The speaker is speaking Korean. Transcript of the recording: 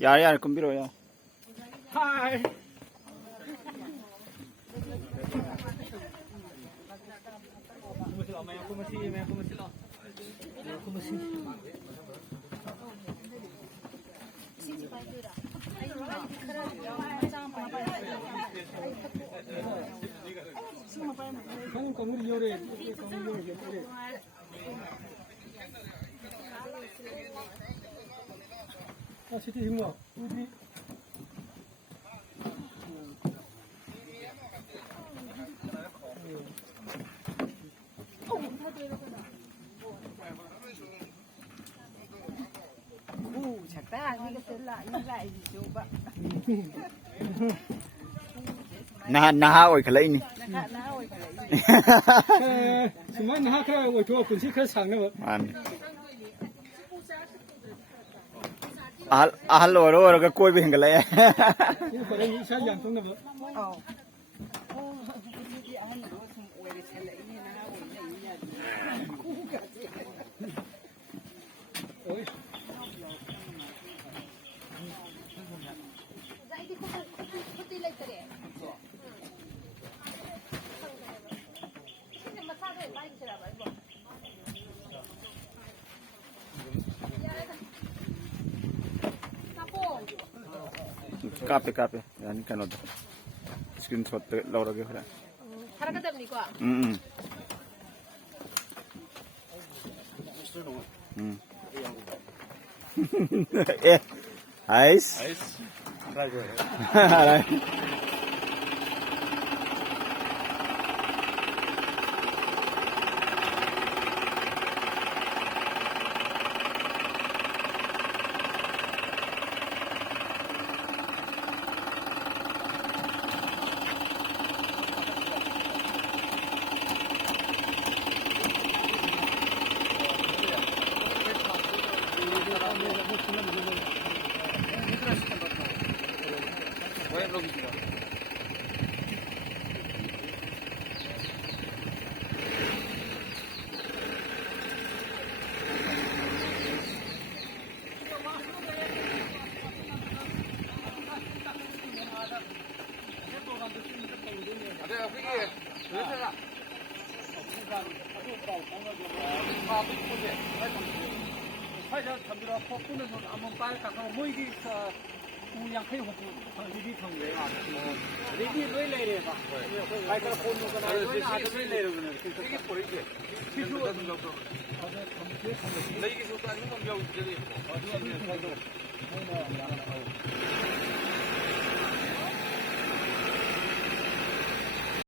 ꯌꯥꯔꯦ ꯌꯥꯔꯦ ꯀꯨꯝꯕꯤꯔꯛꯑꯣ ꯌꯥꯔꯦ. 하이. 한국 건물 요래 아, 시티 힘어 우리 작다. 이거 들라. 이거 줘봐. 나하 어이 칼라이니. 나 오이 그래. 정말 나 그래 뭐 저 군시 그 상네 만. ahal waro koi bi hingalay. 이거 거래 이사 양통네 뭐 어. 이게 안 뭐, 좀 오래 살래. 이게 나 오이 어이 Kape kape. Yan kanod. Screenshot laura ge khara. 살아가자니까. Eh. Ice. Ice. Right. 아,